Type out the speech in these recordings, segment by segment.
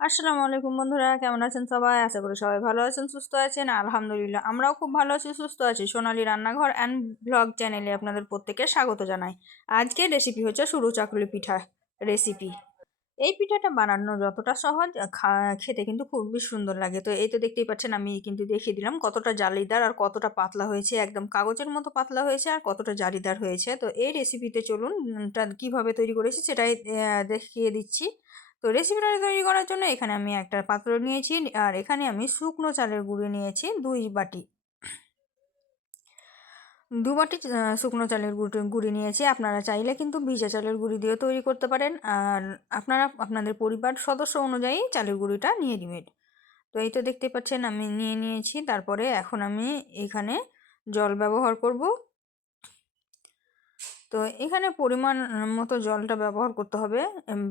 আসসালামু আলাইকুম বন্ধুরা, কেমন আছেন সবাই? আশা করি সবাই ভালো আছেন, সুস্থ আছেন। আলহামদুলিল্লাহ আমরাও খুব ভালো আছি, সুস্থ আছি। সোনালী রান্নাঘর অ্যান্ড ব্লগ চ্যানেলে আপনাদের প্রত্যেককে স্বাগত জানাই। আজকের রেসিপি হচ্ছে সরু চাকুলি পিঠা রেসিপি। এই পিঠাটা বানানো যতটা সহজ, খেতে কিন্তু খুবই সুন্দর লাগে। তো এই তো দেখতেই পাচ্ছেন, আমি কিন্তু দেখিয়ে দিলাম কতটা জালিদার আর কতটা পাতলা হয়েছে। একদম কাগজের মতো পাতলা হয়েছে আর কতটা জালিদার হয়েছে। তো এই রেসিপিতে চলুন কীভাবে তৈরি করেছি সেটাই দেখিয়ে দিচ্ছি। তো রেসিপিটা তৈরি করার জন্য এখানে আমি একটা পাত্র নিয়েছি, আর এখানে আমি শুকনো চালের গুঁড়ি নিয়েছি 2 বাটি। 2 বাটি শুকনো চালের গুঁড়ি নিয়েছি। আপনারা চাইলে কিন্তু ভিজা চালের গুঁড়ি দিয়েও তৈরি করতে পারেন, আর আপনারা আপনাদের পরিবার সদস্য অনুযায়ী চালের গুঁড়িটা নিয়ে নেবেন। তো এই তো দেখতে পাচ্ছেন আমি নিয়ে নিয়েছি। তারপরে এখন আমি এখানে জল ব্যবহার করব। তো এখানে পরিমাণ মতো জলটা ব্যবহার করতে হবে।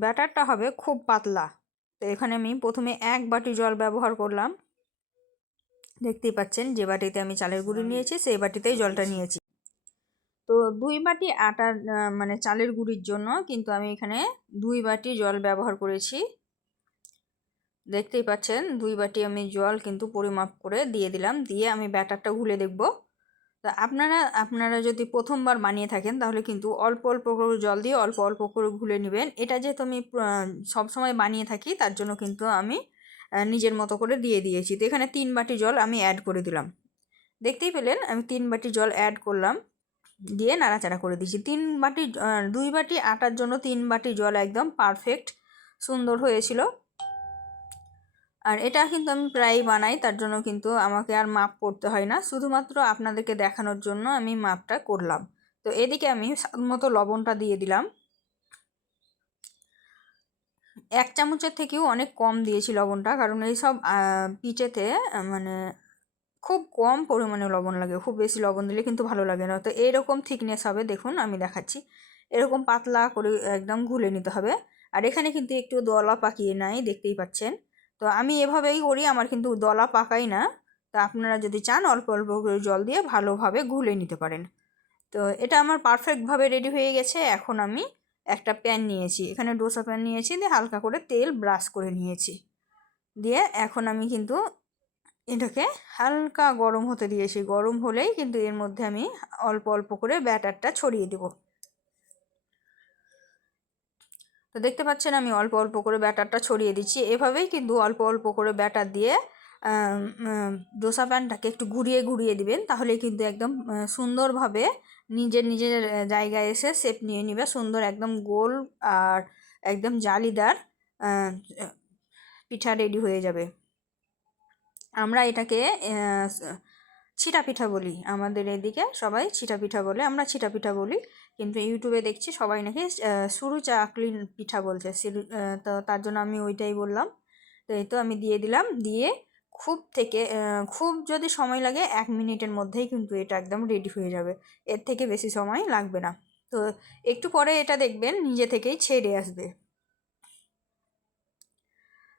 ব্যাটারটা হবে খুব পাতলা। তো এখানে আমি প্রথমে 1 বাটি জল ব্যবহার করলাম। দেখতেই পাচ্ছেন যে বাটিতে আমি চালের গুঁড়ি নিয়েছি সেই বাটিতেই জলটা নিয়েছি। তো 2 বাটি আটার মানে চালের গুঁড়ির জন্য কিন্তু আমি এখানে 2 বাটি জল ব্যবহার করেছি। দেখতেই পাচ্ছেন 2 বাটি আমি জল কিন্তু পরিমাপ করে দিয়ে দিলাম। দিয়ে আমি ব্যাটারটা ঘুলে দেখব। তা আপনারা যদি প্রথমবার বানিয়ে থাকেন তাহলে কিন্তু অল্প অল্প করে জল দিয়ে অল্প অল্প করে ঘুলে নেবেন। এটা যেহেতু আমি সবসময় বানিয়ে থাকি, তার জন্য কিন্তু আমি নিজের মতো করে দিয়ে দিয়েছি। তো এখানে 3 বাটি জল আমি অ্যাড করে দিলাম। দেখতেই পেলেন আমি 3 বাটি জল অ্যাড করলাম, দিয়ে নাড়াচাড়া করে দিয়েছি। 2 বাটি আটার জন্য 3 বাটি জল একদম পারফেক্ট সুন্দর হয়েছিল। আর এটা কিন্তু আমি প্রায়ই বানাই, তার জন্য কিন্তু আমাকে আর মাপ করতে হয় না, শুধুমাত্র আপনাদেরকে দেখানোর জন্য আমি মাপটা করলাম। তো এদিকে আমি স্বাদ মতো লবণটা দিয়ে দিলাম। 1 চামচের থেকেও অনেক কম দিয়েছি লবণটা, কারণ এইসব পিঠেতে মানে খুব কম পরিমাণে লবণ লাগে। খুব বেশি লবণ দিলে কিন্তু ভালো লাগে না। তো এইরকম থিকনেস হবে, দেখুন আমি দেখাচ্ছি। এরকম পাতলা করে একদম ঘুলে নিতে হবে। আর এখানে কিন্তু একটু দলা পাকিয়ে নাই, দেখতেই পাচ্ছেন। তো আমি এভাবেই করি, আমার কিন্তু দলা পাকাই না। তা আপনারা যদি চান অল্প অল্প করে জল দিয়ে ভালোভাবে ঘুলে নিতে পারেন। তো এটা আমার পারফেক্টভাবে রেডি হয়ে গেছে। এখন আমি একটা প্যান নিয়েছি, এখানে ডোসা প্যান নিয়েছি, দিয়ে হালকা করে তেল ব্রাশ করে নিয়েছি। দিয়ে এখন আমি কিন্তু এটাকে হালকা গরম হতে দিয়েছি। গরম হলেই কিন্তু এর মধ্যে আমি অল্প অল্প করে ব্যাটারটা ছড়িয়ে দেব। তো দেখতে পাচ্ছেন আমি অল্প অল্প করে ব্যাটারটা ছড়িয়ে দিচ্ছি। এভাবেই কিন্তু অল্প অল্প করে ব্যাটার দিয়ে ডোসা প্যানটাকে একটু ঘুরিয়ে ঘুরিয়ে দিবেন, তাহলে কিন্তু একদম সুন্দরভাবে নিজের নিজের জায়গায় এসে শেপ নিয়ে নেবে। সুন্দর একদম গোল আর একদম জালিদার পিঠা রেডি হয়ে যাবে। আমরা এটাকে ছিটা পিঠা বলি, আমাদের এদিকে সবাই ছিটা পিঠা বলে, আমরা ছিটা পিঠা বলি। কিন্তু ইউটিউবে দেখছি সবাই নাকি সরু চাকলি পিঠা বলছে। তো তার জন্য আমি ওইটাই বললাম। তো এই তো আমি দিয়ে দিলাম। দিয়ে খুব যদি সময় লাগে 1 মিনিটের মধ্যেই কিন্তু এটা একদম রেডি হয়ে যাবে। এর থেকে বেশি সময় লাগবে না। তো একটু পরে এটা দেখবেন নিজে থেকেই ছেড়ে আসবে।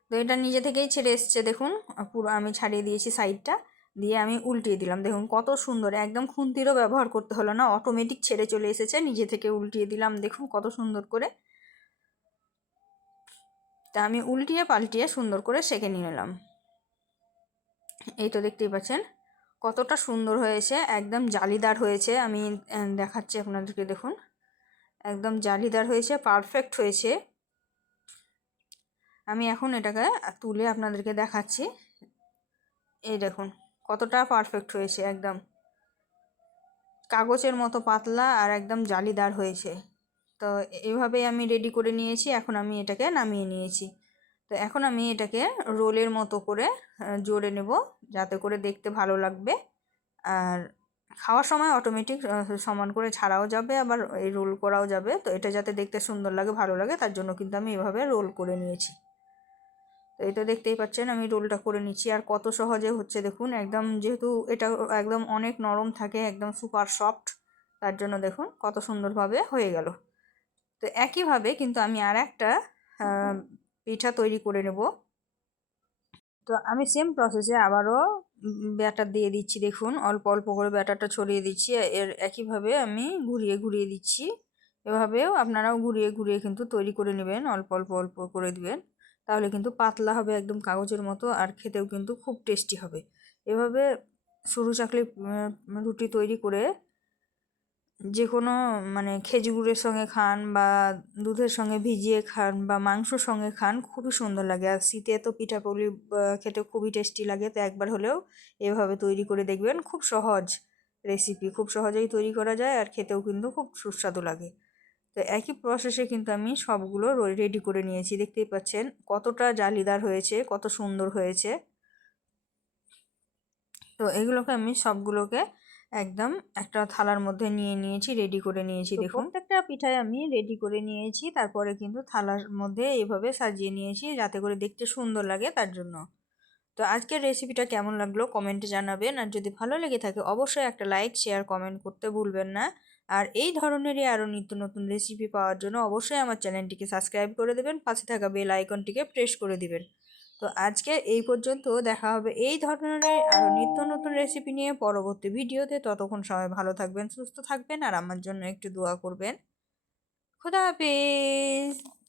তো এটা নিজে থেকেই ছেড়ে এসছে, দেখুন পুরো আমি ছাড়িয়ে দিয়েছি সাইডটা। দিয়ে আমি উল্টিয়ে দিলাম, দেখুন কত সুন্দর, একদম খুন্তিরও ব্যবহার করতে হলো না, অটোমেটিক ছেড়ে চলে এসেছে। নিজে থেকে উল্টিয়ে দিলাম, দেখুন কত সুন্দর করে। তা আমি উল্টিয়ে পাল্টিয়ে সুন্দর করে সেঁকে নিয়ে এলাম। এই তো দেখতেই পাচ্ছেন কতটা সুন্দর হয়েছে, একদম জালিদার হয়েছে। আমি দেখাচ্ছি আপনাদেরকে, দেখুন একদম জালিদার হয়েছে, পারফেক্ট হয়েছে। আমি এখন এটাকে তুলে আপনাদেরকে দেখাচ্ছি। এই দেখুন কতটা পারফেক্ট হয়েছে, একদম কাগজের মতো পাতলা আর একদম জালিদার হয়েছে। তো এভাবেই আমি রেডি করে নিয়েছি। এখন আমি এটাকে নামিয়ে নিয়েছি। তো এখন আমি এটাকে রোলের মতো করে জোড়ে নেব, যাতে করে দেখতে ভালো লাগবে। আর খাওয়ার সময় অটোমেটিক সমান করে ছাড়াও যাবে, আবার এই রোল করাও যাবে। তো এটা যাতে দেখতে সুন্দর লাগে, ভালো লাগে, তার জন্য কিন্তু আমি এভাবে রোল করে নিয়েছি। তো এটা দেখতেই পাচ্ছেন আমি রোলটা করে নিচ্ছি। আর কত সহজে হচ্ছে দেখুন, একদম যেহেতু এটা একদম অনেক নরম থাকে, একদম সুপার সফট, তার জন্য দেখুন কত সুন্দরভাবে হয়ে গেল। তো একইভাবে কিন্তু আমি আর একটা পিঠা তৈরি করে নেব। তো আমি সেম প্রসেসে আবারও ব্যাটার দিয়ে দিচ্ছি, দেখুন অল্প অল্প করে ব্যাটারটা ছড়িয়ে দিচ্ছি। এর একইভাবে আমি ঘুরিয়ে ঘুরিয়ে দিচ্ছি। এভাবেও আপনারাও ঘুরিয়ে ঘুরিয়ে কিন্তু তৈরি করে নেবেন, অল্প অল্প অল্প করে দিবেন, তাহলে কিন্তু পাতলা হবে একদম কাগজের মতো, আর খেতেও কিন্তু খুব টেস্টি হবে। এভাবে সরু চাকলি রুটি তৈরি করে যে কোনো মানে খেজুরের সঙ্গে খান বা দুধের সঙ্গে ভিজিয়ে খান বা মাংসর সঙ্গে খান, খুবই সুন্দর লাগে। আর শীতে তো পিঠাপুলি খেতে খুবই টেস্টি লাগে। তো একবার হলেও এভাবে তৈরি করে দেখবেন, খুব সহজ রেসিপি, খুব সহজেই তৈরি করা যায় আর খেতেও কিন্তু খুব সুস্বাদু লাগে। তো একই প্রসেসে কিন্তু আমি সবগুলো রেডি করে নিয়েছি, দেখতেই পাচ্ছেন কতটা জালিদার হয়েছে, কত সুন্দর হয়েছে। তো এগুলোকে আমি সবগুলোকে একদম একটা থালার মধ্যে নিয়ে নিয়েছি, রেডি করে নিয়েছি। দেখুন প্রত্যেকটা পিঠাই আমি রেডি করে নিয়েছি, তারপরে কিন্তু থালার মধ্যে এইভাবে সাজিয়ে নিয়েছি যাতে করে দেখতে সুন্দর লাগে তার জন্য। তো আজকের রেসিপিটা কেমন লাগলো কমেন্টে জানাবেন, আর যদি ভালো লেগে থাকে অবশ্যই একটা লাইক শেয়ার কমেন্ট করতে ভুলবেন না। আর এই ধরনেরই আরও নিত্য নতুন রেসিপি পাওয়ার জন্য অবশ্যই আমার চ্যানেলটিকে সাবস্ক্রাইব করে দেবেন, পাশে থাকা বেল আইকনটিকে প্রেস করে দিবেন। তো আজকে এই পর্যন্ত, দেখা হবে এই ধরনের আরও নিত্য নতুন রেসিপি নিয়ে পরবর্তী ভিডিওতে। ততক্ষণ সবাই ভালো থাকবেন, সুস্থ থাকবেন, আর আমার জন্য একটু দোয়া করবেন। খোদা হাফেজ।